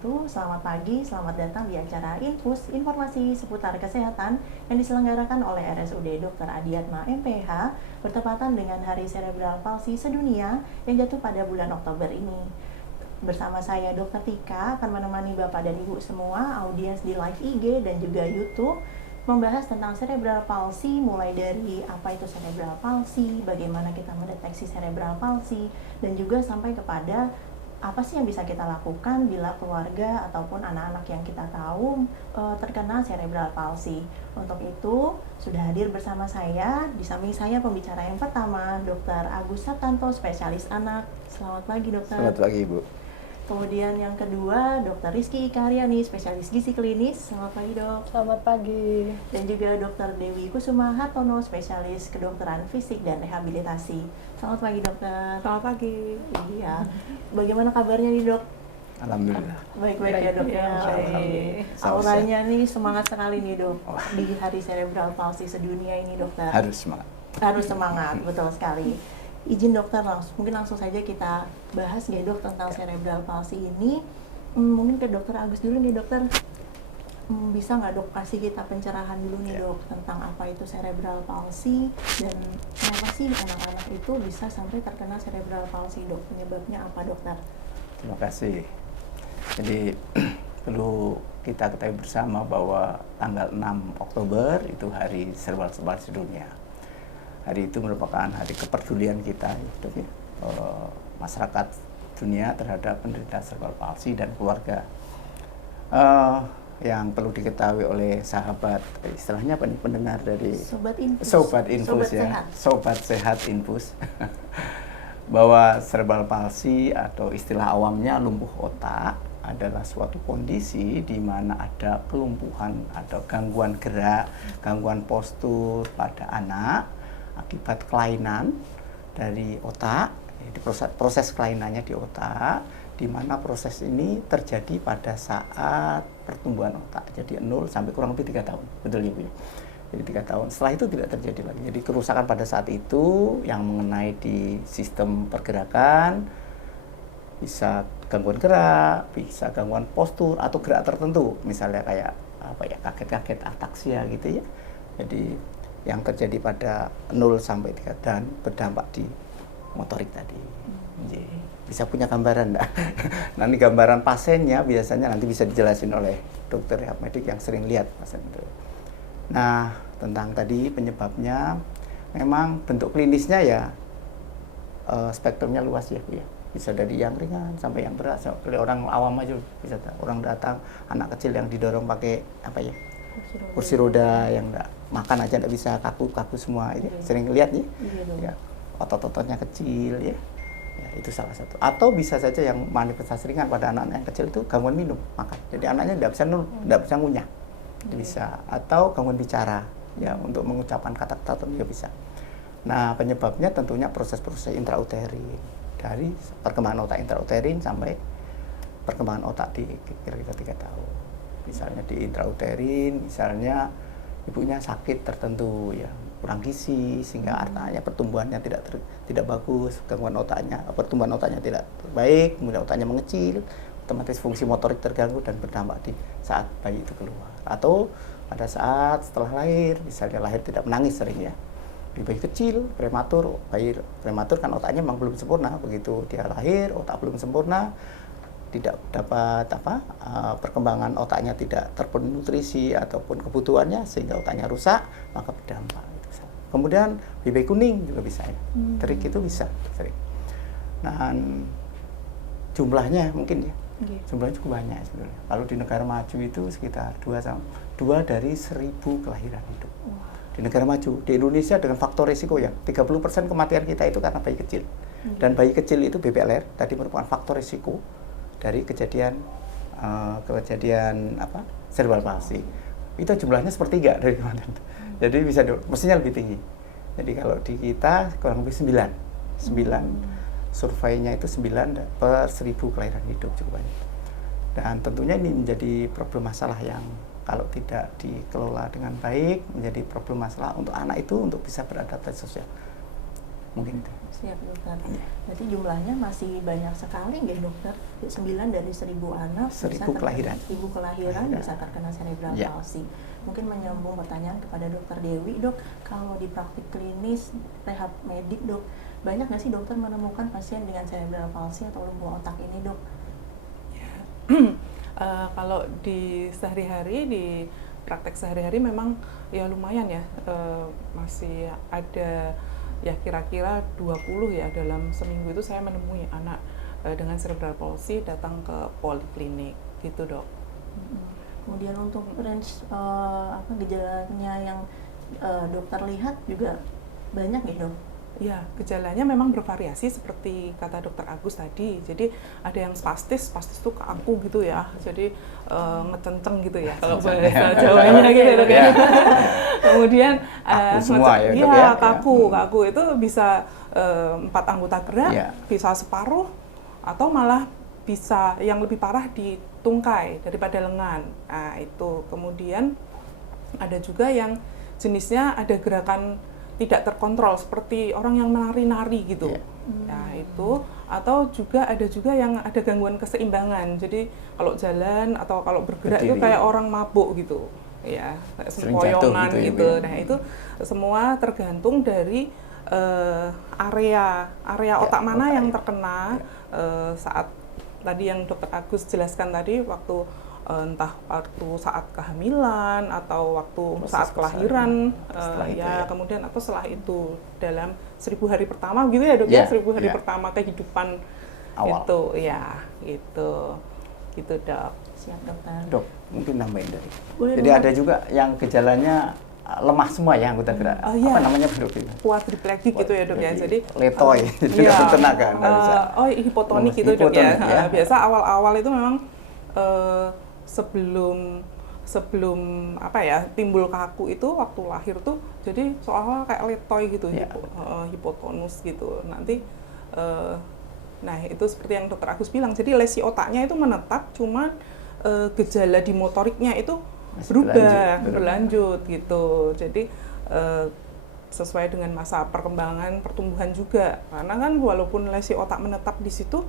wabarakatuh. Selamat pagi, selamat datang di acara Infus, informasi seputar kesehatan yang diselenggarakan oleh RSUD Dr. Adiatma MPH bertepatan dengan Hari Cerebral Palsy Sedunia yang jatuh pada bulan Oktober ini. Bersama saya Dr. Tika akan menemani Bapak dan Ibu semua audiens di live IG dan juga YouTube membahas tentang cerebral palsy, mulai dari apa itu cerebral palsy, bagaimana kita mendeteksi cerebral palsy, dan juga sampai kepada apa sih yang bisa kita lakukan bila keluarga ataupun anak-anak yang kita tahu terkena cerebral palsy. Untuk itu sudah hadir bersama saya, di samping saya pembicara yang pertama, Dr. Agus Satanto, spesialis anak. Selamat pagi, Dokter. Selamat pagi, Ibu. Kemudian yang kedua, Dr. Rizky Ikaryani, spesialis gizi klinis. Selamat pagi, Dok. Selamat pagi. Dan juga Dr. Dewi Kusuma Hartono, spesialis kedokteran fisik dan rehabilitasi. Selamat pagi, Dokter. Selamat pagi. Iya. Bagaimana kabarnya nih, Dok? Alhamdulillah. Baik-baik ya, Dok ya. Auranya nih semangat sekali nih, Dok. Di Hari Cerebral Palsy Sedunia ini, Dokter. Harus semangat. Harus semangat, betul sekali. Izin dokter, mungkin langsung saja kita bahas ya, Dok, tentang cerebral palsy ini. Mungkin ke Dokter Agus dulu nih, Dokter. Bisa nggak, Dok, kasih kita pencerahan dulu nih, Dok, tentang apa itu cerebral palsy dan kenapa sih anak-anak itu bisa sampai terkena cerebral palsy, Dok? Penyebabnya apa, Dokter? Terima kasih. Jadi perlu kita ketahui bersama bahwa tanggal 6 Oktober itu Hari Cerebral Palsy Sedunia. Hari itu merupakan hari kepedulian kita, masyarakat dunia terhadap penderita cerebral palsy dan keluarga. Yang perlu diketahui oleh sahabat, istilahnya apa nih, pendengar dari Sobat Infus ya, Sobat Sehat Infus, bahwa cerebral palsy atau istilah awamnya lumpuh otak adalah suatu kondisi di mana ada kelumpuhan atau gangguan gerak, gangguan postur pada anak akibat kelainan dari otak. Jadi proses kelainannya di otak, di mana proses ini terjadi pada saat pertumbuhan otak. Jadi 0 sampai kurang lebih 3 tahun. Betul ya, Bu? Jadi 3 tahun. Setelah itu tidak terjadi lagi. Jadi kerusakan pada saat itu yang mengenai di sistem pergerakan, bisa gangguan gerak, bisa gangguan postur atau gerak tertentu. Misalnya kayak apa ya, kaget-kaget, ataksia gitu ya. Jadi yang terjadi pada 0 sampai 3 dan berdampak di motorik tadi. Bisa punya gambaran enggak? Nanti gambaran pasiennya biasanya nanti bisa dijelasin oleh dokter rehab medik yang sering lihat pasien itu. Nah, tentang tadi penyebabnya, memang bentuk klinisnya ya spektrumnya luas ya, Bu ya. Bisa dari yang ringan sampai yang berat. Oleh orang awam aja bisa, orang datang, anak kecil yang didorong pakai apa ya, kursi roda, yang enggak makan aja enggak bisa, kaku-kaku semua. Ini sering lihat nih, ya, otot-ototnya kecil ya. Ya, itu salah satu. Atau bisa saja yang manifestasi ringan pada anak-anak yang kecil itu gangguan minum makan. Jadi anaknya tidak bisa ngunyah, bisa. Atau gangguan bicara, ya, untuk mengucapkan kata-kata tertentu bisa. Nah, penyebabnya tentunya proses-proses intrauterin, dari perkembangan otak intrauterin sampai perkembangan otak di kira-kira 3 tahun. Misalnya di intrauterin, misalnya ibunya sakit tertentu ya, kurang gizi sehingga artanya pertumbuhannya tidak bagus, gangguan otaknya, pertumbuhan otaknya tidak baik, kemudian otaknya mengecil, otomatis fungsi motorik terganggu dan berdampak di saat bayi itu keluar. Atau pada saat setelah lahir, misalnya lahir tidak menangis sering ya. Di bayi kecil, prematur, bayi prematur kan otaknya memang belum sempurna, begitu dia lahir otak belum sempurna, tidak dapat perkembangan otaknya tidak terpenuhi nutrisi ataupun kebutuhannya sehingga otaknya rusak, maka berdampak. Kemudian bayi kuning juga bisa ya. Trik itu bisa sering. Nah, jumlahnya mungkin ya. Jumlahnya cukup banyak sebenarnya. Kalau di negara maju itu sekitar 2 dari 1000 kelahiran hidup. Di negara maju, di Indonesia dengan faktor risiko ya, 30% kematian kita itu karena bayi kecil. Dan bayi kecil itu BPLR tadi merupakan faktor risiko dari kejadian cerebral palsy. Itu jumlahnya 1/3 dari kemarin. Jadi bisa mestinya lebih tinggi. Jadi kalau di kita kurang lebih 9 surveinya itu 9 per 1000 kelahiran hidup, cukup banyak. Dan tentunya ini menjadi problem masalah yang kalau tidak dikelola dengan baik menjadi problem masalah untuk anak itu untuk bisa beradaptasi sosial. Mungkin itu. Siap dokter. Berarti jumlahnya masih banyak sekali nggih dokter? 9 dari 1.000 anak 1.000 kelahiran. 1.000 kelahiran bisa terkena cerebral palsy. Mungkin menyambung pertanyaan kepada dokter Dewi, dok, kalau di praktik klinis rehab medik dok, banyak nggak sih dokter menemukan pasien dengan cerebral palsy atau lumpuh otak ini dok? Ya. Kalau di sehari-hari, di praktek sehari-hari memang ya lumayan ya, masih ada ya kira-kira 20 ya dalam seminggu itu saya menemui anak dengan cerebral palsy datang ke poliklinik gitu dok. Kemudian untuk range gejalanya yang dokter lihat juga banyak ya dok? Ya, gejalanya memang bervariasi seperti kata dokter Agus tadi. Jadi ada yang spastis tuh kaku gitu ya. Jadi ngecenceng gitu ya kalau bahasa Jawanya gitu dok ya. Kemudian kaku itu bisa 4 anggota gerak, bisa separuh atau malah bisa yang lebih parah di tungkai daripada lengan. Nah, itu. Kemudian ada juga yang jenisnya ada gerakan tidak terkontrol seperti orang yang menari-nari gitu. Nah, itu atau juga ada yang ada gangguan keseimbangan. Jadi kalau jalan atau kalau bergerak itu kayak orang mabuk gitu. Ya, kayak sempoyongan gitu. Nah, itu semua tergantung dari area otak mana yang terkena saat tadi yang dokter Agus jelaskan tadi waktu entah waktu saat kehamilan atau waktu saat kelahiran kemudian atau setelah itu dalam 1.000 hari pertama gitu ya dok ya 1.000 hari pertama kehidupan awal. Itu ya gitu dok. Siap dokter. Dok mungkin nambahin dari jadi ada juga yang gejalanya lemah semua ya anggota gerak. Apa namanya dok itu? Quadriplegic gitu ya dok ya. Jadi letoy, tidak bertenaga, nggak bisa. Hipotonik gitu dok ya. Biasa awal-awal itu memang sebelum timbul kaku itu waktu lahir tuh jadi seolah-olah kayak letoy gitu, hipotonus gitu. Nanti nah itu seperti yang dokter Agus bilang, jadi lesi otaknya itu menetap, cuma gejala di motoriknya itu berlanjut gitu. Jadi sesuai dengan masa perkembangan pertumbuhan juga, karena kan walaupun lesi otak menetap di situ,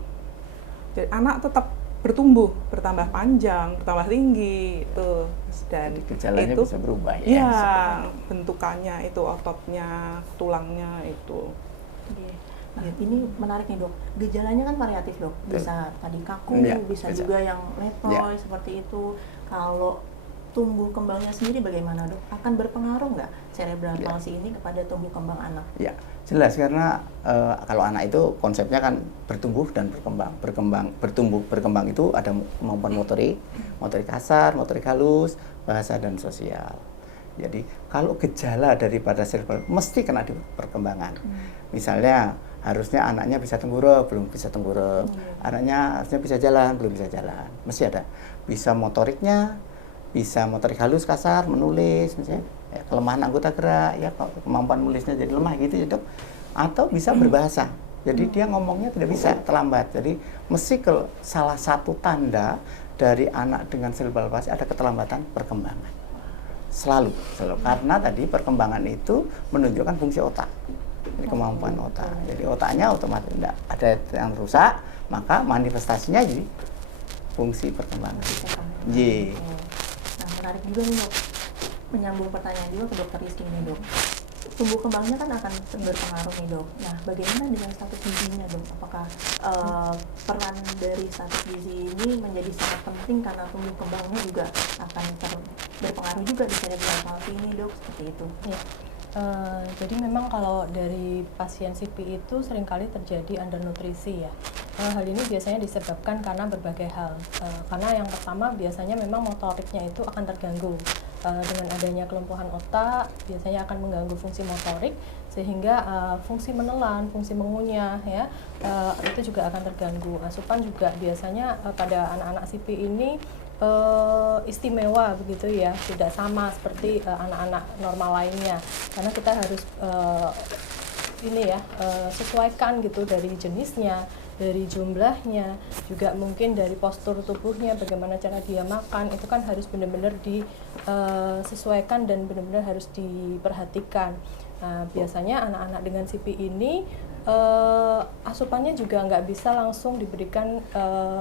jadi anak tetap bertumbuh, bertambah panjang, bertambah tinggi itu, dan jadi gejalanya itu bisa berubah ya. Iya, bentukannya itu ototnya, tulangnya itu. Nah, ini menarik nih dok. Gejalanya kan variatif dok. Bisa tadi kaku, bisa juga yang letoy seperti itu. Kalau tumbuh kembangnya sendiri bagaimana dok? Akan berpengaruh nggak cerebral palsy ini kepada tumbuh kembang anak? Ya, jelas karena kalau anak itu konsepnya kan bertumbuh dan berkembang itu ada kemampuan motorik kasar, motorik halus, bahasa dan sosial. Jadi kalau gejala daripada cerebral mesti kena di perkembangan. Misalnya harusnya anaknya bisa tengkurap, belum bisa tengkurap. Anaknya harusnya bisa jalan, belum bisa jalan. Mesti ada. Bisa motoriknya, bisa motorik halus kasar, menulis misalnya, kelemahan anggota gerak, ya kemampuan menulisnya jadi lemah gitu ya dok. Atau bisa berbahasa, jadi dia ngomongnya tidak bisa, terlambat. Jadi mesti salah satu tanda dari anak dengan cerebral palsy ada keterlambatan perkembangan. Selalu. Karena tadi perkembangan itu menunjukkan fungsi otak, jadi kemampuan otak. Jadi otaknya otomatis tidak ada yang rusak, maka manifestasinya jadi fungsi perkembangan. Menarik juga nih dok, menyambung pertanyaan juga ke dokter Rizky nih dok. Tumbuh kembangnya kan akan berpengaruh nih dok. Nah, bagaimana dengan status gizinya dok? Apakah peran dari status gizi ini menjadi sangat penting karena tumbuh kembangnya juga akan berpengaruh juga di cerebral palsy ini dok? Seperti itu. Ya. Jadi memang kalau dari pasien CP itu seringkali terjadi undernutrisi ya. Hal ini biasanya disebabkan karena berbagai hal. Karena yang pertama biasanya memang motoriknya itu akan terganggu. Dengan adanya kelumpuhan otak biasanya akan mengganggu fungsi motorik sehingga fungsi menelan, fungsi mengunyah ya itu juga akan terganggu. Asupan juga biasanya pada anak-anak CP ini istimewa begitu ya, tidak sama seperti anak-anak normal lainnya, karena kita harus sesuaikan gitu dari jenisnya, dari jumlahnya, juga mungkin dari postur tubuhnya, bagaimana cara dia makan, itu kan harus benar-benar disesuaikan dan benar-benar harus diperhatikan. Nah, biasanya anak-anak dengan CP ini asupannya juga nggak bisa langsung diberikan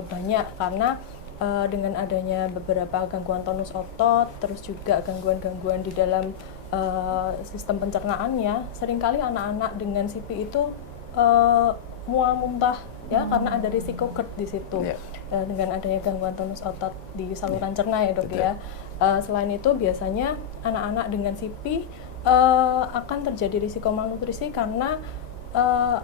banyak karena dengan adanya beberapa gangguan tonus otot, terus juga gangguan-gangguan di dalam sistem pencernaannya, seringkali anak-anak dengan CP itu mual muntah ya karena ada risiko GERD di situ. Dengan adanya gangguan tonus otot di saluran cerna ya dok ya. Selain itu biasanya anak-anak dengan CP akan terjadi risiko malnutrisi karena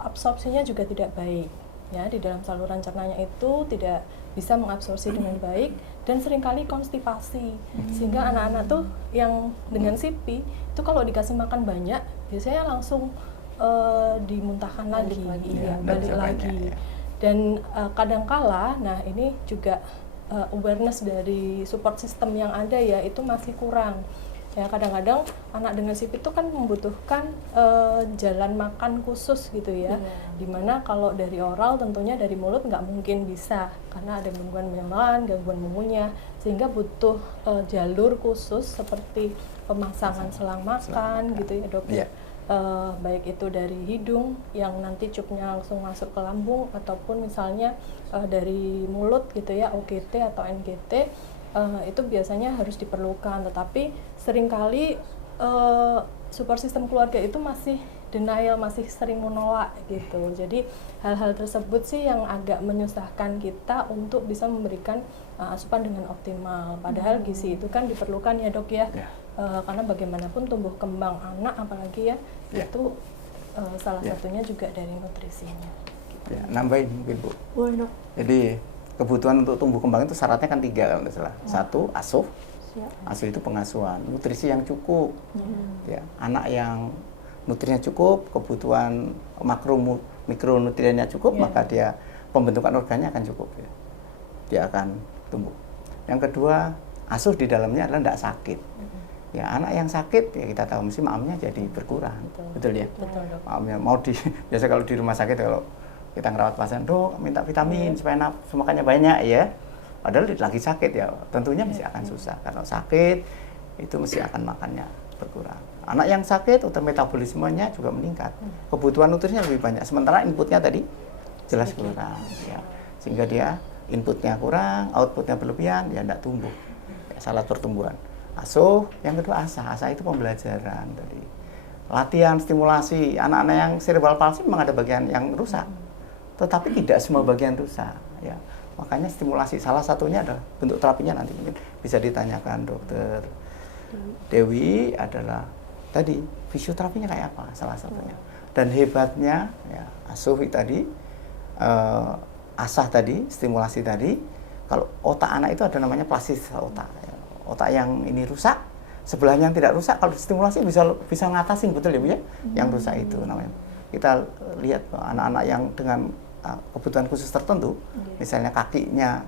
absorpsinya juga tidak baik ya, di dalam saluran cernanya itu tidak bisa mengabsorpsi dengan baik dan seringkali konstipasi sehingga anak-anak tuh yang dengan CP itu kalau dikasih makan banyak biasanya langsung dimuntahkan lagi, balik lagi. Dan kadangkala, nah ini juga awareness dari support system yang ada ya itu masih kurang. Ya kadang-kadang anak dengan CP itu kan membutuhkan jalan makan khusus gitu ya, dimana kalau dari oral tentunya dari mulut nggak mungkin bisa karena ada gangguan penyerapan, gangguan mumunnya, sehingga butuh jalur khusus seperti pemasangan selang makan gitu ya dok. Baik itu dari hidung yang nanti cupnya langsung masuk ke lambung ataupun misalnya dari mulut gitu ya, OGT atau NGT. Itu biasanya harus diperlukan, tetapi seringkali support system keluarga itu masih denial, masih sering menolak gitu. Jadi hal-hal tersebut sih yang agak menyusahkan kita untuk bisa memberikan asupan dengan optimal. Padahal gizi itu kan diperlukan ya dok ya, karena bagaimanapun tumbuh kembang anak apalagi ya, itu salah satunya juga dari nutrisinya. Ya, nambahin mungkin Bu. Boleh dok. Jadi kebutuhan untuk tumbuh kembang itu syaratnya kan 3 kalau tidak salah. 1, asuh. Asuh itu pengasuhan, nutrisi yang cukup. Ya, anak yang nutrisinya cukup, kebutuhan mikronutriennya cukup, maka dia pembentukan organnya akan cukup. Ya. Dia akan tumbuh. Yang kedua, asuh di dalamnya adalah tidak sakit. Ya, anak yang sakit ya kita tahu mesti maamnya jadi berkurang. Betul ya? Betul, dok. Maamnya biasa kalau di rumah sakit kalau kita ngerawat pasien, dok minta vitamin supaya nafsu makannya banyak ya. Padahal lagi sakit ya, tentunya mesti akan susah. Kalau sakit itu mesti akan makannya berkurang. Anak yang sakit, metabolismenya juga meningkat. Kebutuhan nutrisinya lebih banyak. Sementara inputnya tadi jelas kurang. Ya. Sehingga dia inputnya kurang, outputnya berlebihan, ya tidak tumbuh. Ya, salah pertumbuhan. Asuh, yang kedua asah. Asah itu pembelajaran tadi. Latihan, stimulasi. Anak-anak yang cerebral palsy memang ada bagian yang rusak. Tetapi tidak semua bagian rusak ya. Makanya stimulasi salah satunya adalah bentuk terapinya nanti mungkin bisa ditanyakan dokter Dewi adalah tadi fisioterapinya kayak apa salah satunya. Dan hebatnya ya asuh tadi asah tadi, stimulasi tadi, kalau otak anak itu ada namanya plastis otak. Ya. Otak yang ini rusak, sebelahnya yang tidak rusak kalau stimulasi bisa ngatasin betul ya Bu ya. Yang rusak itu namanya. Kita lihat anak-anak yang dengan kebutuhan khusus tertentu, misalnya kakinya,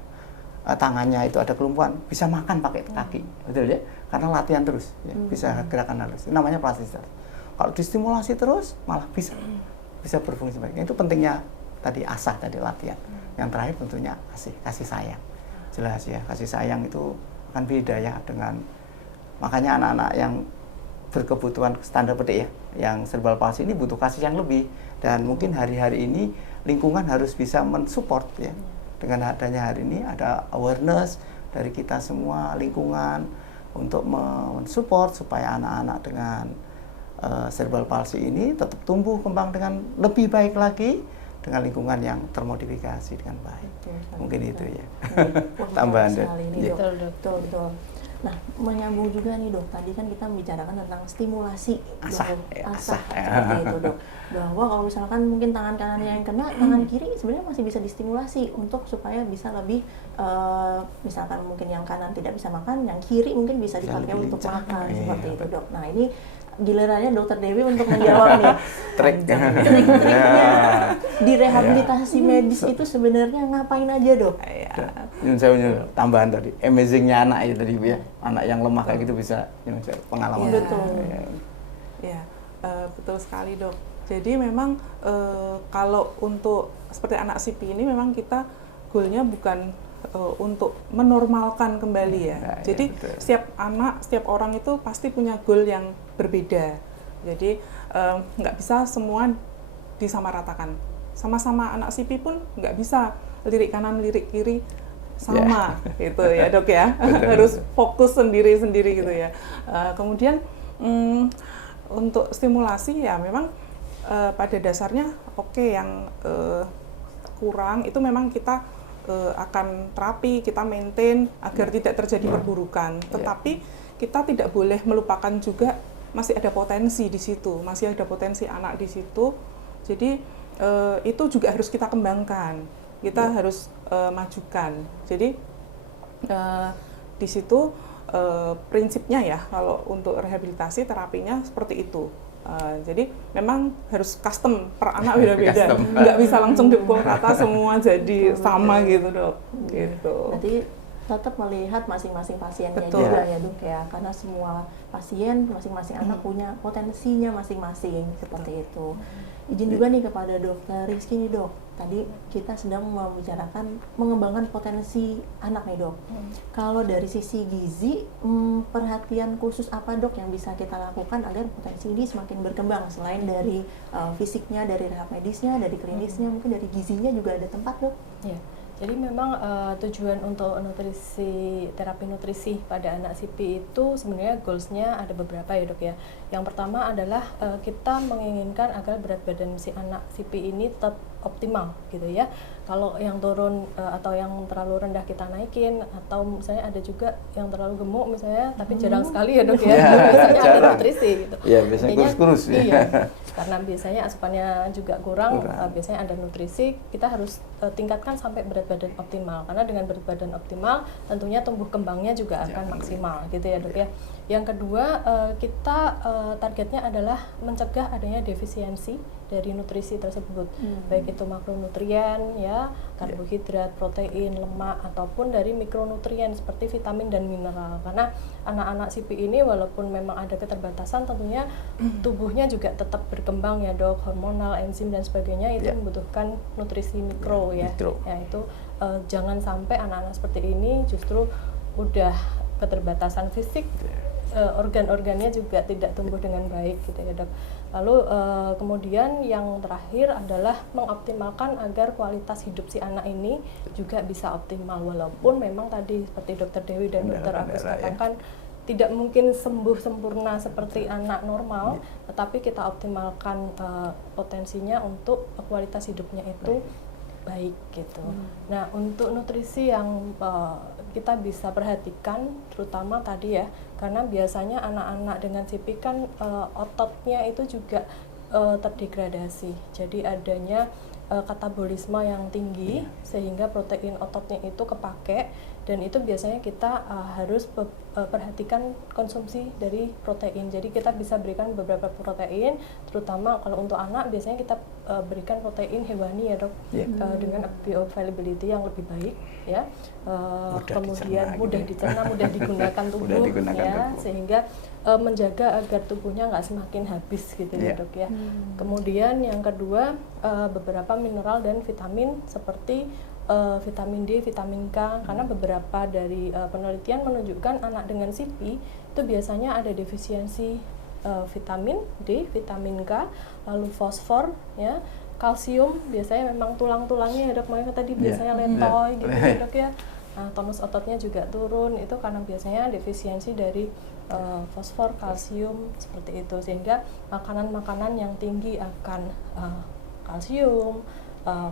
tangannya itu ada kelumpuhan, bisa makan pakai kaki, betul ya? Karena latihan terus, ya, bisa gerakan halus. Itu namanya plastisitas. Kalau distimulasi terus, malah bisa berfungsi baik. Itu pentingnya tadi asah tadi latihan. Yang terakhir tentunya kasih sayang. Jelas ya, kasih sayang itu akan beda ya dengan makanya anak-anak yang berkebutuhan standar pedik ya, yang cerebral palsy ini butuh kasih yang lebih dan mungkin hari-hari ini lingkungan harus bisa mensupport ya. Dengan adanya hari ini ada awareness dari kita semua lingkungan untuk mensupport supaya anak-anak dengan cerebral palsy ini tetap tumbuh kembang dengan lebih baik lagi dengan lingkungan yang termodifikasi dengan baik. Mungkin itu ya. Tambahan dari betul. Nah, menyambung juga nih dok, tadi kan kita membicarakan tentang stimulasi asah seperti itu dok. Bahwa kalau misalkan mungkin tangan kanannya yang kena, tangan kiri sebenarnya masih bisa distimulasi untuk supaya bisa lebih, misalkan mungkin yang kanan tidak bisa makan, yang kiri mungkin bisa dipakai untuk makan seperti itu dok. Nah ini gilirannya dokter Dewi untuk menjawab nih. Trik-triknya di rehabilitasi medis itu sebenarnya ngapain aja dok? Saya tambahan tadi, amazingnya anak itu tadi ya, anak yang lemah kayak gitu bisa pengalaman. Betul. Ya, betul sekali dok. Jadi memang kalau untuk seperti anak CP ini memang kita goalnya bukan untuk menormalkan kembali ya. Jadi setiap anak, setiap orang itu pasti punya goal yang berbeda. Jadi nggak bisa semua disamaratakan. Sama-sama anak CP pun nggak bisa lirik kanan, lirik kiri sama gitu ya dok ya. Harus fokus sendiri-sendiri gitu ya. Kemudian untuk stimulasi ya memang pada dasarnya yang kurang itu memang kita akan terapi, kita maintain agar tidak terjadi perburukan. Tetapi kita tidak boleh melupakan juga masih ada potensi di situ, masih ada potensi anak di situ. Jadi itu juga harus kita kembangkan, kita harus majukan. Jadi di situ prinsipnya ya kalau untuk rehabilitasi terapinya seperti itu. Jadi memang harus custom per anak beda-beda, nggak bisa langsung dipukul rata semua jadi sama gitu dok. Gitu. Jadi tetap melihat masing-masing pasiennya juga ya dok ya, karena semua pasien, masing-masing anak punya potensinya masing-masing seperti itu. Izin juga nih kepada Dokter Rizky nih dok, tadi kita sedang membicarakan mengembangkan potensi anak nih dok. Kalau dari sisi gizi, perhatian khusus apa dok yang bisa kita lakukan agar potensi ini semakin berkembang selain dari fisiknya, dari rehab medisnya, dari klinisnya, mungkin dari gizinya juga ada tempat dok? Ya. Jadi memang tujuan untuk terapi nutrisi pada anak CP itu sebenarnya goals-nya ada beberapa ya dok ya. Yang pertama adalah kita menginginkan agar berat badan si anak CP ini tetap optimal gitu ya. Kalau yang turun atau yang terlalu rendah kita naikin, atau misalnya ada juga yang terlalu gemuk misalnya, tapi jarang sekali ya dok ya, biasanya ada nutrisi gitu. Iya, biasanya kurus-kurus ya. Iya, karena biasanya asupannya juga kurang. Biasanya ada nutrisi, kita harus tingkatkan sampai berat badan optimal, karena dengan berat badan optimal tentunya tumbuh kembangnya juga akan maksimal gitu ya dok ya. Yang kedua, kita targetnya adalah mencegah adanya defisiensi dari nutrisi tersebut, baik itu makronutrien ya, karbohidrat, protein, lemak, ataupun dari mikronutrien seperti vitamin dan mineral. Karena anak-anak CP ini walaupun memang ada keterbatasan, tentunya tubuhnya juga tetap berkembang ya dok, hormonal, enzim dan sebagainya itu membutuhkan nutrisi mikro ya. Ya itu jangan sampai anak-anak seperti ini justru udah keterbatasan fisik, organ-organnya juga tidak tumbuh dengan baik gitu ya dok. Lalu kemudian yang terakhir adalah mengoptimalkan agar kualitas hidup si anak ini juga bisa optimal, walaupun memang tadi seperti Dokter Dewi dan Dokter Agus katakan tidak mungkin sembuh sempurna seperti anak normal, tetapi kita optimalkan potensinya untuk kualitas hidupnya itu baik gitu. Nah untuk nutrisi yang kita bisa perhatikan terutama tadi ya, karena biasanya anak-anak dengan CP kan ototnya itu juga terdegradasi, jadi adanya katabolisme yang tinggi sehingga protein ototnya itu kepake, dan itu biasanya kita harus perhatikan konsumsi dari protein. Jadi kita bisa berikan beberapa protein, terutama kalau untuk anak biasanya kita berikan protein hewani ya dok, dengan bioavailability yang lebih baik ya, kemudian mudah dicerna, mudah digunakan tubuh ya, sehingga menjaga agar tubuhnya nggak semakin habis gitu ya dok ya. Kemudian yang kedua, beberapa mineral dan vitamin seperti vitamin D, vitamin K, karena beberapa dari penelitian menunjukkan anak dengan CP itu biasanya ada defisiensi vitamin D, vitamin K, lalu fosfor ya, kalsium biasanya memang tulang-tulangnya ya dok, makanya tadi biasanya letoy gitu ya dok ya. Nah, tonus ototnya juga turun, itu karena biasanya defisiensi dari fosfor, kalsium seperti itu, sehingga makanan-makanan yang tinggi akan kalsium,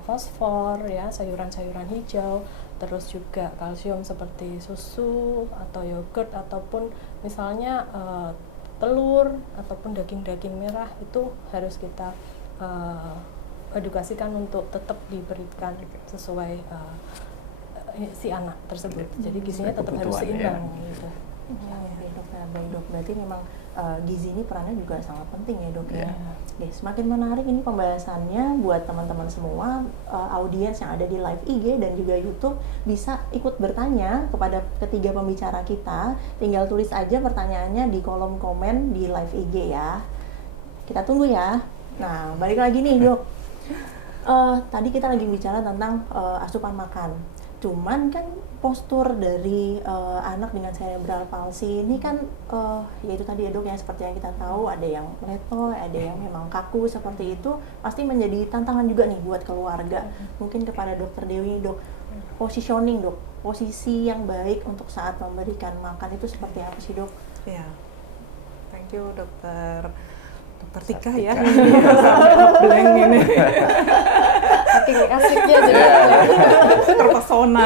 fosfor ya, sayuran-sayuran hijau, terus juga kalsium seperti susu atau yogurt ataupun misalnya telur ataupun daging-daging merah, itu harus kita edukasikan untuk tetap diberikan sesuai si anak tersebut. Jadi gizinya tetap harus seimbang gitu. Oke dokter, baik dok, berarti memang gizi ini perannya juga sangat penting ya dok ya. Oke, semakin menarik ini pembahasannya buat teman-teman semua, audiens yang ada di live IG dan juga YouTube bisa ikut bertanya kepada ketiga pembicara kita. Tinggal tulis aja pertanyaannya di kolom komen di live IG ya. Kita tunggu ya. Nah, balik lagi nih dok. Tadi kita lagi bicara tentang asupan makan. Cuman kan postur dari anak dengan cerebral palsy ini kan yaitu tadi ya dok, yang seperti yang kita tahu ada yang letoy, ada yang memang kaku seperti itu, pasti menjadi tantangan juga nih buat keluarga. Mungkin kepada dokter Dewi dok, positioning dok, posisi yang baik untuk saat memberikan makan itu seperti apa sih dok? Ya, thank you dokter Tika ya. Blank ini. Saking asiknya jadi terpesona.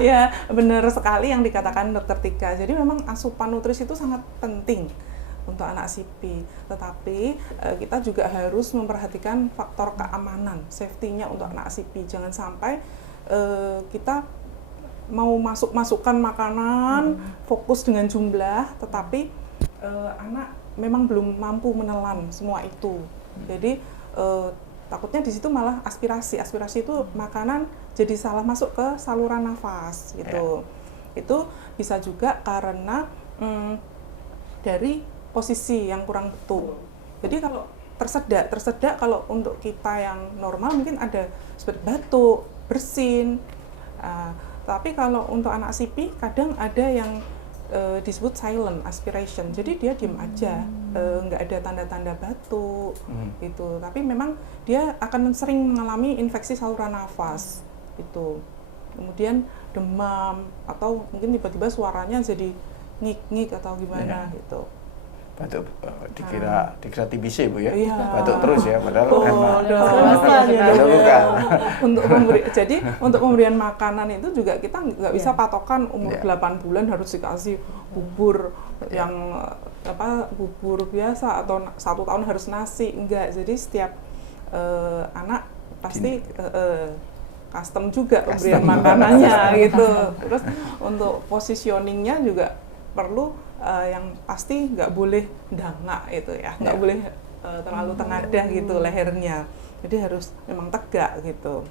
Ya, benar sekali yang dikatakan dokter Tika. Jadi memang asupan nutrisi itu sangat penting untuk anak CP. Tetapi kita juga harus memperhatikan faktor keamanan, safety-nya untuk anak CP. Jangan sampai kita mau masukkan makanan, fokus dengan jumlah, tetapi anak memang belum mampu menelan semua itu. Jadi takutnya di situ malah aspirasi itu makanan jadi salah masuk ke saluran nafas gitu. Itu bisa juga karena dari posisi yang kurang betul. Jadi kalau tersedak kalau untuk kita yang normal mungkin ada seperti batuk, bersin. Tapi kalau untuk anak CP kadang ada yang disebut silent aspiration, jadi dia diem aja, nggak ada tanda-tanda batuk gitu, tapi memang dia akan sering mengalami infeksi saluran nafas gitu, kemudian demam atau mungkin tiba-tiba suaranya jadi ngik-ngik atau gimana gitu. Batuk dikira TBC Bu ya, iya. Batuk terus ya, padahal jadi untuk pemberian makanan itu juga kita nggak bisa patokan umur 8 bulan harus dikasih bubur yang bubur biasa atau 1 tahun harus nasi, enggak. Jadi setiap anak pasti custom juga pemberian makanannya gitu. Terus untuk positioningnya juga perlu yang pasti nggak boleh dangak itu ya, nggak boleh terlalu tengadah gitu lehernya, jadi harus memang tegak gitu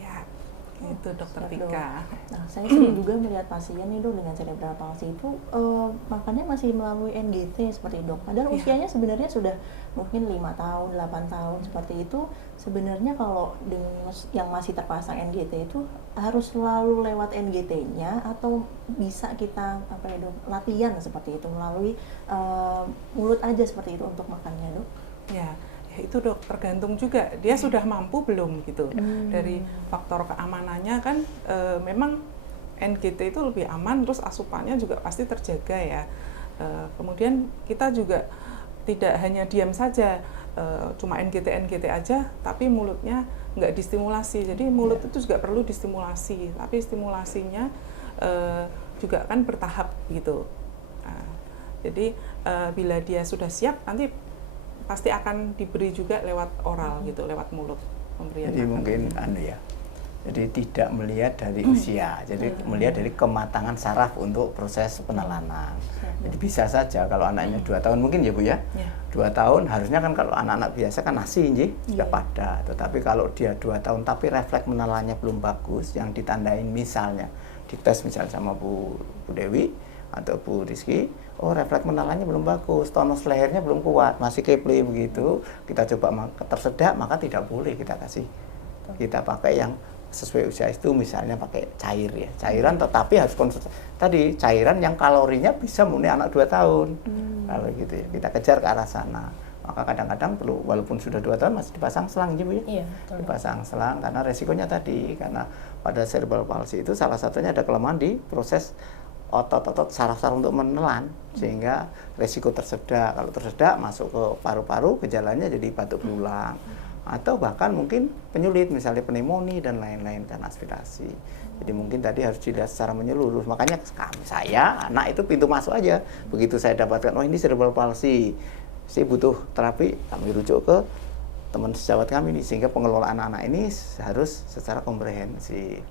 ya. Itu dokter Tika. Nah, saya sering juga melihat pasien nih dok dengan cerebral palsy itu makannya masih melalui NGT seperti dok, padahal usianya sebenarnya sudah mungkin 5 tahun, 8 tahun seperti itu. Sebenarnya kalau dengan yang masih terpasang NGT itu harus selalu lewat NGT-nya atau bisa kita latihan seperti itu melalui mulut aja seperti itu untuk makannya dok? Ya itu dok, tergantung juga dia sudah mampu belum gitu. Dari faktor keamanannya kan memang NGT itu lebih aman, terus asupannya juga pasti terjaga ya. Kemudian kita juga tidak hanya diam saja, cuma NGT aja, tapi mulutnya nggak distimulasi. Jadi mulut itu juga perlu distimulasi, tapi stimulasinya juga kan bertahap gitu. Jadi bila dia sudah siap, nanti pasti akan diberi juga lewat oral gitu, lewat mulut pemberian. Jadi mungkin jadi tidak melihat dari usia, jadi melihat dari kematangan saraf untuk proses penelanan. Jadi bisa saja kalau anaknya 2 tahun mungkin ya Bu ya, 2 tahun harusnya kan kalau anak-anak biasa kan nasi sudah pada, tetapi kalau dia 2 tahun tapi refleks menelannya belum bagus, yang ditandain misalnya dites misalnya sama Bu Dewi atau Bu Rizky, refleks menelannya belum bagus, tonus lehernya belum kuat, masih keple begitu, kita coba tersedak, maka tidak boleh kita kasih. Kita pakai yang sesuai usia itu, misalnya pakai cair ya, cairan, tetapi harus tadi cairan yang kalorinya bisa memenuhi anak 2 tahun. Kalau gitu ya, kita kejar ke arah sana. Maka kadang-kadang perlu, walaupun sudah 2 tahun masih dipasang selang Bu ya. Iya, dipasang selang karena resikonya tadi, karena pada cerebral palsy itu salah satunya ada kelemahan di proses otot-otot saraf-saraf untuk menelan, sehingga resiko tersedak. Kalau tersedak masuk ke paru-paru, gejalanya jadi batuk berulang, atau bahkan mungkin penyulit, misalnya pneumonia dan lain-lain karena aspirasi. Jadi mungkin tadi harus dilihat secara menyeluruh. Makanya saya, anak itu pintu masuk aja. Begitu saya dapatkan, ini cerebral palsy, saya butuh terapi, kami rujuk ke teman sejawat kami ini, sehingga pengelolaan anak ini harus secara komprehensif.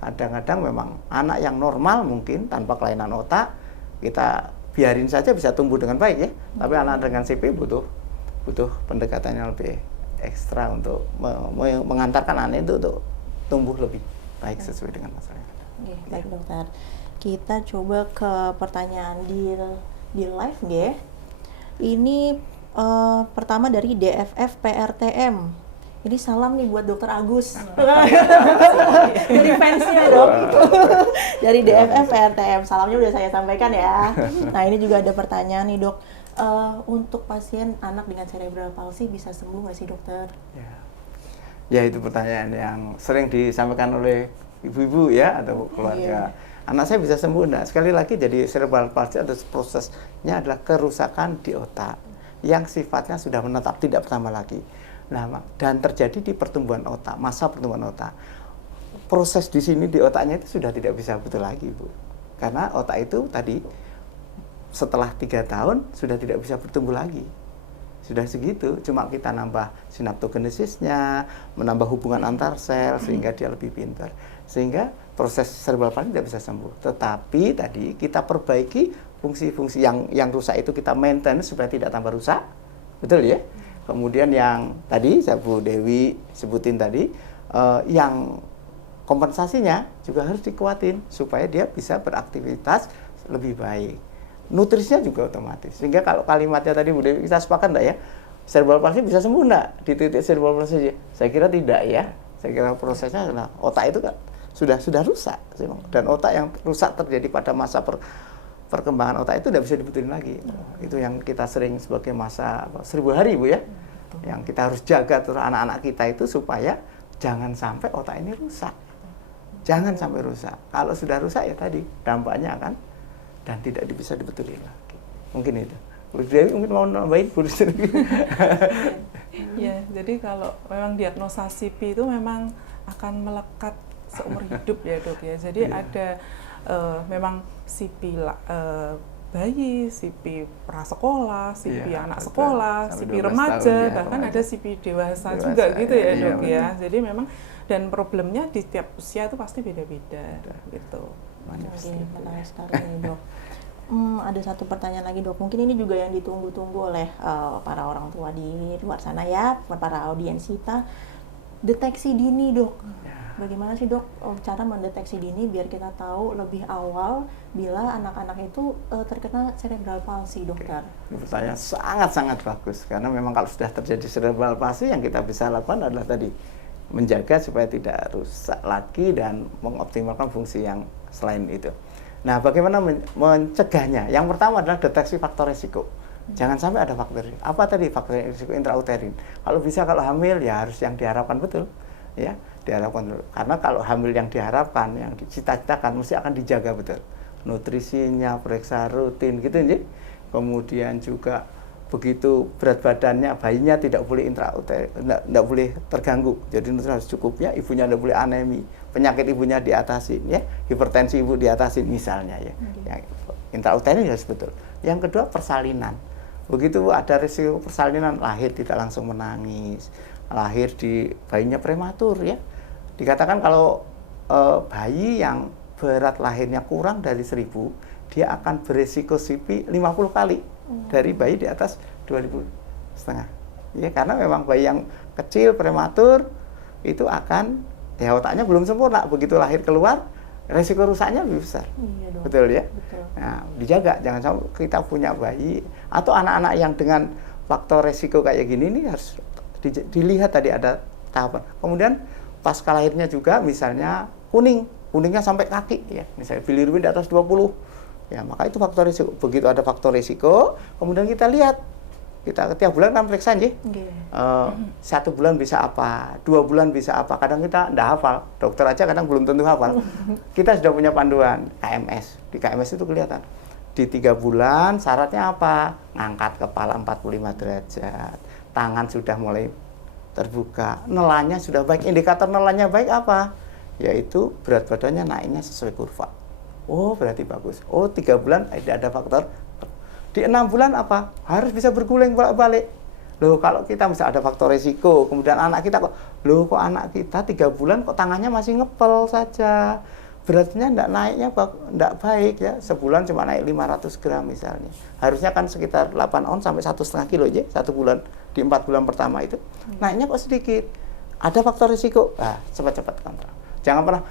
Kadang-kadang memang anak yang normal mungkin tanpa kelainan otak kita biarin saja bisa tumbuh dengan baik ya. Tapi anak dengan CP butuh pendekatan yang lebih ekstra untuk mengantarkan anak itu untuk tumbuh lebih baik sesuai dengan masalahnya. Oke, baik dokter. Kita coba ke pertanyaan di live nggih. Ini pertama dari DFF PRTM. Ini salam nih buat Dokter Agus. Dari fansnya dok. Dari DFF RTM. Salamnya udah saya sampaikan ya. Nah ini juga ada pertanyaan nih dok. Untuk pasien anak dengan cerebral palsy bisa sembuh nggak sih dokter? Ya itu pertanyaan yang sering disampaikan oleh ibu-ibu ya atau keluarga. Anak saya bisa sembuh enggak? Sekali lagi jadi cerebral palsy atau prosesnya adalah kerusakan di otak yang sifatnya sudah menetap, tidak bertambah lagi. Nah, dan terjadi di pertumbuhan otak, masa pertumbuhan otak. Proses di sini di otaknya itu sudah tidak bisa betul lagi, Bu. Karena otak itu tadi setelah 3 tahun sudah tidak bisa bertumbuh lagi. Sudah segitu, cuma kita nambah sinaptogenesisnya, menambah hubungan antar sel sehingga dia lebih pintar. Sehingga proses cerebral palsy tidak bisa sembuh. Tetapi tadi kita perbaiki fungsi-fungsi yang rusak itu, kita maintain supaya tidak tambah rusak. Betul ya? Kemudian yang tadi Bu Dewi sebutin tadi, yang kompensasinya juga harus dikuatin supaya dia bisa beraktivitas lebih baik. Nutrisinya juga otomatis. Sehingga kalau kalimatnya tadi Bu Dewi, kita sepakat enggak ya? Cerebral palsy bisa sembuh enggak di titik cerebral palsy? Saya kira tidak ya. Saya kira prosesnya adalah otak itu kan sudah rusak. Dan otak yang rusak terjadi pada masa perkembangan otak itu tidak bisa dibetulin lagi. Itu yang kita sering sebagai masa 1000 hari Bu ya. Yang kita harus jaga terus anak-anak kita itu supaya jangan sampai otak ini rusak. Jangan sampai rusak. Kalau sudah rusak ya tadi dampaknya kan dan tidak bisa dibetulin lagi. Mungkin itu. Bu Dewi mungkin mau nambahin Bu Dewi. Ya, jadi kalau memang diagnosa CP itu memang akan melekat seumur hidup ya dok ya. Jadi ada memang CP bayi, CP prasekolah, CP anak sekolah, CP remaja, tahun, bahkan ada CP dewasa juga gitu ya dok ya. Jadi memang dan problemnya di tiap usia itu pasti beda-beda gitu. Oke, menarik sekali nih dok. Ada satu pertanyaan lagi dok, mungkin ini juga yang ditunggu-tunggu oleh para orang tua di luar sana ya, para audiens kita. Deteksi dini dok, bagaimana sih dok cara mendeteksi dini biar kita tahu lebih awal bila anak-anak itu terkena cerebral palsy dokter? Pertanyaan sangat-sangat bagus, karena memang kalau sudah terjadi cerebral palsy yang kita bisa lakukan adalah tadi menjaga supaya tidak rusak lagi dan mengoptimalkan fungsi yang selain itu. Nah, bagaimana mencegahnya? Yang pertama adalah deteksi faktor risiko. Jangan sampai ada faktor. Apa tadi faktor risiko intrauterin? Kalau bisa kalau hamil ya harus yang diharapkan betul, ya diharapkan dulu. Karena kalau hamil yang diharapkan, yang dicita-citakan mesti akan dijaga betul. Nutrisinya periksa rutin gitu ya. Kemudian juga begitu berat badannya bayinya tidak boleh intrauterin, tidak boleh terganggu. Jadi nutrisi harus cukup ya. Ibunya tidak boleh anemi. Penyakit ibunya diatasin ya. Hipertensi ibu diatasin misalnya ya. Yang intrauterin harus betul. Yang kedua persalinan. Begitu ada risiko persalinan, lahir tidak langsung menangis, lahir di bayinya prematur ya. Dikatakan kalau bayi yang berat lahirnya kurang dari 1000, dia akan berisiko CP 50 kali dari bayi di atas 2.500. Ya, karena memang bayi yang kecil prematur itu akan ya otaknya belum sempurna, begitu lahir keluar resiko rusaknya lebih besar. Iya dong. Betul ya? Betul. Nah, dijaga jangan sampai kita punya bayi atau anak-anak yang dengan faktor resiko kayak gini ini harus dilihat tadi ada tahapan. Kemudian pasca lahirnya juga misalnya kuningnya sampai kaki ya, misalnya bilirubin di atas 20. Ya, maka itu faktor risiko. Begitu ada faktor risiko, kemudian kita lihat. Kita tiap bulan kan periksa nggih. 1 bulan bisa apa, 2 bulan bisa apa. Kadang kita enggak hafal. Dokter aja kadang belum tentu hafal. Kita sudah punya panduan KMS. Di KMS itu kelihatan. Di 3 bulan syaratnya apa? Ngangkat kepala 45 derajat. Tangan sudah mulai terbuka. Nelannya sudah baik. Indikator nelannya baik apa? Yaitu berat badannya naiknya sesuai kurva. Oh, berarti bagus. Oh, 3 bulan tidak ada faktor. Di 6 bulan apa? Harus bisa berguling balik. Loh, kalau kita bisa ada faktor risiko, kemudian anak kita kok, loh kok anak kita 3 bulan kok tangannya masih ngepel saja. Beratnya naiknya enggak baik ya. Sebulan cuma naik 500 gram misalnya. Harusnya kan sekitar 8 ons sampai 1,5 kilo aja 1 bulan. Di 4 bulan pertama itu. Naiknya kok sedikit. Ada faktor risiko. Nah, cepat-cepat kontrol. Jangan pernah,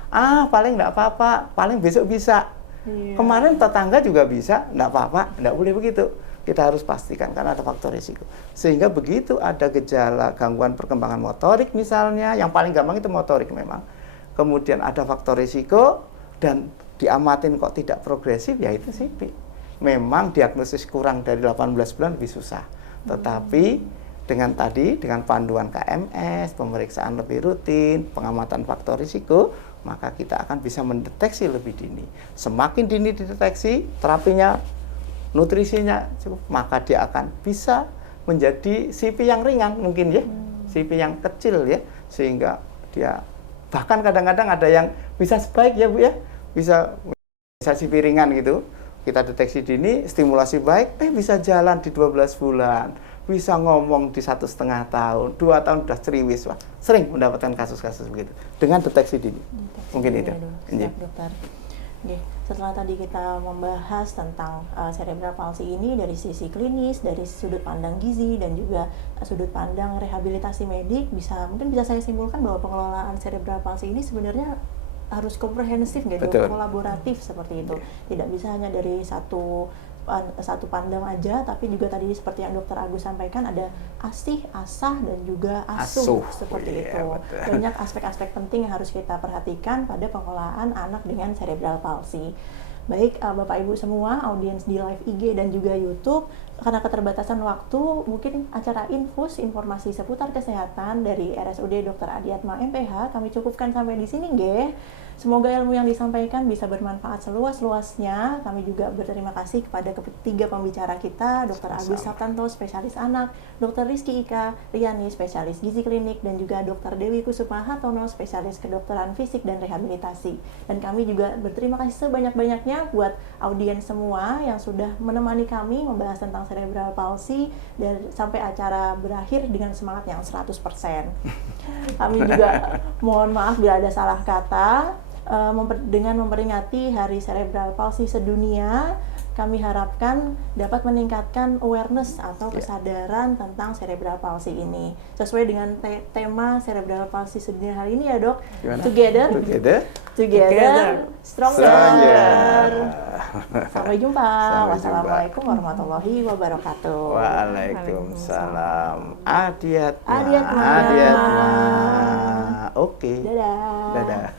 paling enggak apa-apa, paling besok bisa. Iya. Kemarin tetangga juga bisa, enggak apa-apa, enggak boleh begitu. kita harus pastikan karena ada faktor risiko. Sehingga begitu ada gejala gangguan perkembangan motorik misalnya, yang paling gampang itu motorik memang. Kemudian ada faktor risiko dan diamatin kok tidak progresif, ya itu CP. Memang diagnosis kurang dari 18 bulan lebih susah. Tetapi dengan panduan KMS, pemeriksaan lebih rutin, pengamatan faktor risiko, maka kita akan bisa mendeteksi lebih dini. Semakin dini dideteksi, terapinya, nutrisinya cukup, maka dia akan bisa menjadi CP yang ringan mungkin ya, CP yang kecil ya, sehingga dia bahkan kadang-kadang ada yang bisa sebaik ya Bu ya, bisa CP ringan gitu, kita deteksi dini, stimulasi baik, bisa jalan di 12 bulan, bisa ngomong di 1,5 tahun, 2 tahun sudah ceriwis, wah sering mendapatkan kasus-kasus begitu dengan deteksi dini. Mungkin itu. Siap, dokter. Oke, setelah tadi kita membahas tentang cerebral palsy ini dari sisi klinis, dari sudut pandang gizi dan juga sudut pandang rehabilitasi medik, mungkin bisa saya simpulkan bahwa pengelolaan cerebral palsy ini sebenarnya harus komprehensif gitu, kolaboratif seperti itu. Tidak bisa hanya dari satu pandang aja, tapi juga tadi seperti yang Dokter Agus sampaikan ada asih, asah dan juga asuh seperti itu. Betul. Banyak aspek-aspek penting yang harus kita perhatikan pada pengelolaan anak dengan cerebral palsy. Baik Bapak Ibu semua, audiens di live IG dan juga YouTube, karena keterbatasan waktu, mungkin acara Infus, informasi seputar kesehatan dari RSUD Dr. Adiatma MPH, kami cukupkan sampai di sini, nggih. Semoga ilmu yang disampaikan bisa bermanfaat seluas-luasnya. Kami juga berterima kasih kepada ketiga pembicara kita, Dr. Agus Sabtanto, spesialis anak, Dr. Rizky Ika Riani, spesialis gizi klinik, dan juga Dr. Dewi Kusuma Hatono, spesialis kedokteran fisik dan rehabilitasi. Dan kami juga berterima kasih sebanyak-banyaknya buat audiens semua yang sudah menemani kami membahas tentang cerebral palsy dan sampai acara berakhir dengan semangat yang 100%. Kami juga mohon maaf bila ada salah kata. Dengan memperingati Hari Cerebral Palsy sedunia, kami harapkan dapat meningkatkan awareness atau kesadaran tentang cerebral palsy ini. Sesuai dengan tema cerebral palsy sedunia hari ini ya Dok. Gimana? Together, stronger. Sampai jumpa. Wassalamualaikum warahmatullahi wabarakatuh. Waalaikumsalam. Adiatma. Adiatma. Oke. Dadah. Dadah.